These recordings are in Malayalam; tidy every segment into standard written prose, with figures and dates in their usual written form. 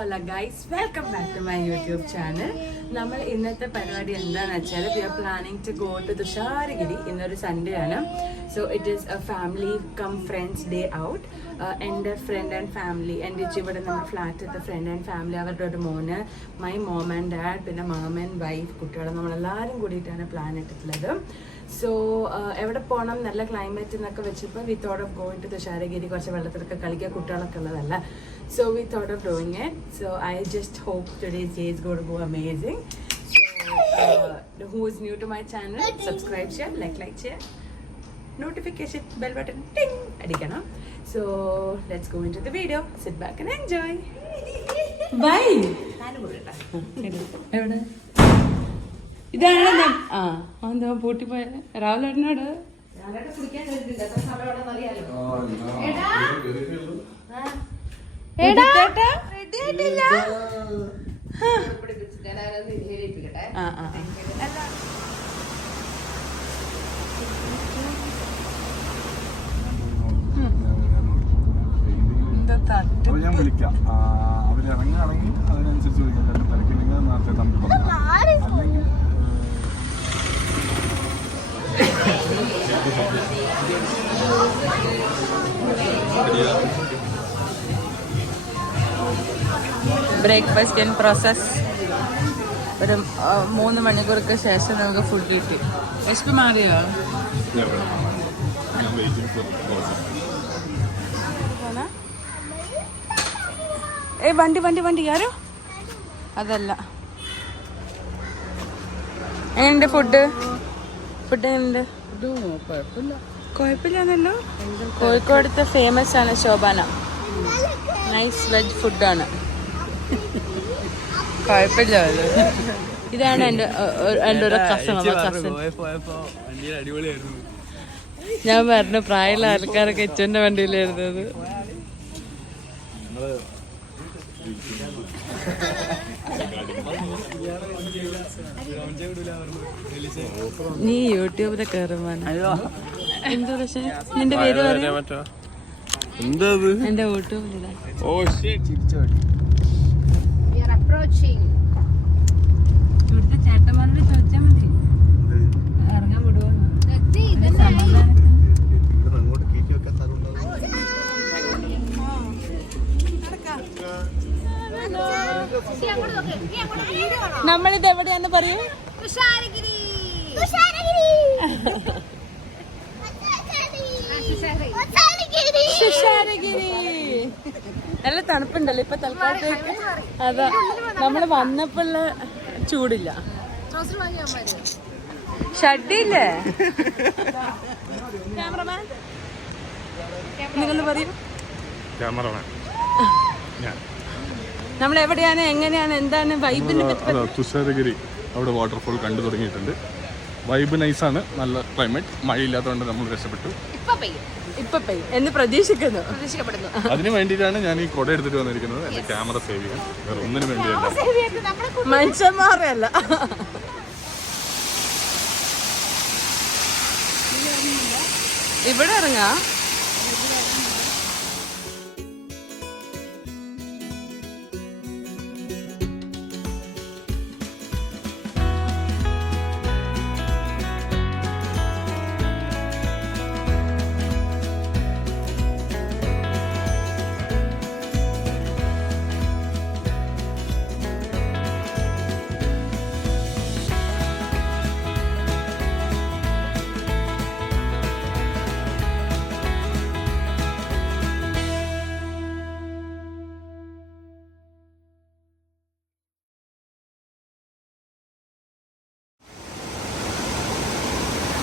Hello guys, welcome back to my YouTube channel. നമ്മൾ ഇന്നത്തെ പരിപാടി എന്താണെന്ന് വെച്ചാൽ we are planning to go to Thusharagiri. ഇന്നൊരു സൺഡേ ആണ്. So it is a family cum friends day out. എൻ്റെ ഫ്രണ്ട് ആൻഡ് ഫാമിലി, എൻ്റെ ഇവിടെ നമ്മുടെ ഫ്ലാറ്റിലത്തെ ഫ്രണ്ട് ആൻഡ് ഫാമിലി, അവരുടെ ഒരു മോന്, മൈ മോം ആൻഡ് ഡാഡ്, പിന്നെ മാമൻ, വൈഫ്, കുട്ടികൾ, നമ്മളെല്ലാവരും കൂടിയിട്ടാണ് പ്ലാൻ ഇട്ടിട്ടുള്ളത്. സോ എവിടെ പോകണം, നല്ല ക്ലൈമറ്റ് എന്നൊക്കെ വെച്ചപ്പോൾ we thought of going to Thusharagiri. കുറച്ച് വെള്ളത്തിലൊക്കെ കളിക്കുക, കുട്ടികളൊക്കെ ഉള്ളതല്ല. So we thought of doing it. So I just hope today's day is going to go amazing. So who is new to my channel, subscribe, share, like, share, notification bell button ting adikana. So let's go into the video. Sit back and enjoy. Bye. എവിടെ ഇതാണ് എന്താ പൂട്ടി പോയ രാവിലെ ഏട്ടനോട് ഞാൻ വിളിക്കാം. അവരിറങ്ങുകയാണെങ്കിൽ അതിനനുസരിച്ച് വിളിക്കാം. രണ്ട് തിരക്കില്ലെങ്കിൽ നേരത്തെ തമ്മിൽ പറഞ്ഞു. അല്ലെങ്കിൽ ബ്രേക്ക്ഫാസ്റ്റ് ഇൻ പ്രോസസ്. ഒരു 3 മണിക്കൂർക്ക് ശേഷം നമുക്ക് ഫുഡ് കിട്ടി. എസ് മാറിയോ? വണ്ടി ആരോ അതല്ല. എങ്ങനെയുണ്ട് ഫുഡ്? എങ്ങനെയുണ്ട്? കുഴപ്പമില്ലാന്നല്ലോ. കോഴിക്കോടത്തെ ഫേമസ് ആണ് ശോഭന. നൈസ് വെജ് ഫുഡാണ്. കുഴപ്പമില്ല. ഇതാണ് എൻ്റെ ഒരു കസിൻ. ഞാൻ പറഞ്ഞ പ്രായമുള്ള ആൾക്കാരൊക്കെ എച്ചൻ്റെ വണ്ടിയിലായിരുന്നത്. നീ യൂട്യൂബിലെ കയറുമാണ്. എന്താ പക്ഷേ നിന്റെ പേര് പറയാ? എന്റെ യൂട്യൂബിലിടാ. ഇവിടുത്തെ ചേട്ടന്മാരോട് ചോദിച്ചാൽ മതി ഇറങ്ങാൻ വിടുവോ. നമ്മളിത് എവിടെയാന്ന് പറയും? തുഷാരഗിരി. നല്ല തണുപ്പുണ്ടല്ലോ ഇപ്പൊ തൽക്കാലത്തേക്ക്. അതാ നമ്മള് വന്നപ്പോഴുള്ള ചൂടില്ല. ഷഡില്ലേ ക്യാമറമാൻ? നിങ്ങള് പറയും. നമ്മൾ എവിടെയാണ്, എങ്ങനെയാണ്, എന്താണ് വൈബിനെ പറ്റി? തുഷാരഗിരി അവിടെ വാട്ടർഫോൾ കണ്ടു തുടങ്ങിയിട്ടുണ്ട്. വൈബ് നൈസാണ്, നല്ല ക്ലൈമറ്റ്. മഴയില്ലാത്തതുകൊണ്ട് നമ്മൾ രക്ഷപ്പെട്ടു. ഇപ്പൊ പെയ്യും എന്ന് പ്രതീക്ഷിക്കപ്പെടുന്നു. അതിന് വേണ്ടിയിട്ടാണ് ഞാൻ ഈ കൊട എടുത്തിട്ട് വന്നിരിക്കുന്നത്. എന്റെ ക്യാമറ സേവ് ചെയ്യാൻ, വേറെ ഒന്നിനു വേണ്ടിയല്ല. മനുഷ്യന്മാരല്ല. ഇവിടെ ഇറങ്ങാ.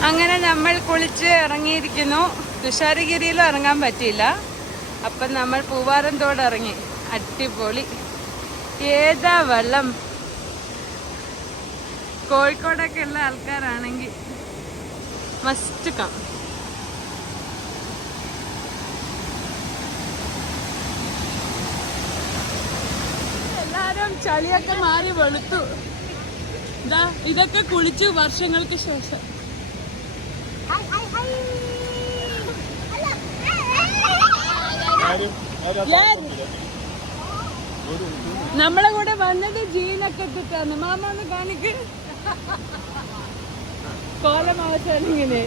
അങ്ങനെ നമ്മൾ കുളിച്ച് ഇറങ്ങിയിരിക്കുന്നു. തുഷാരഗിരിയിലും ഇറങ്ങാൻ പറ്റിയില്ല. അപ്പം നമ്മൾ പൂവാരന്തോട് ഇറങ്ങി. അടിപൊളി. ഏതാ വെള്ളം. കോഴിക്കോടൊക്കെ ഉള്ള ആൾക്കാരാണെങ്കിൽ മസ്റ്റ് കം. എല്ലാരും ചളിയൊക്കെ മാറി വെളുത്തു. ഇതൊക്കെ കുളിച്ചു വർഷങ്ങൾക്ക് ശേഷം. നമ്മളെ കൂടെ വന്നത് ജീനൊക്കെ ഇട്ടിട്ടാണ്. മാമ ഒന്ന് കാണിക്ക്. കോലം അവസാനം ഇങ്ങനെ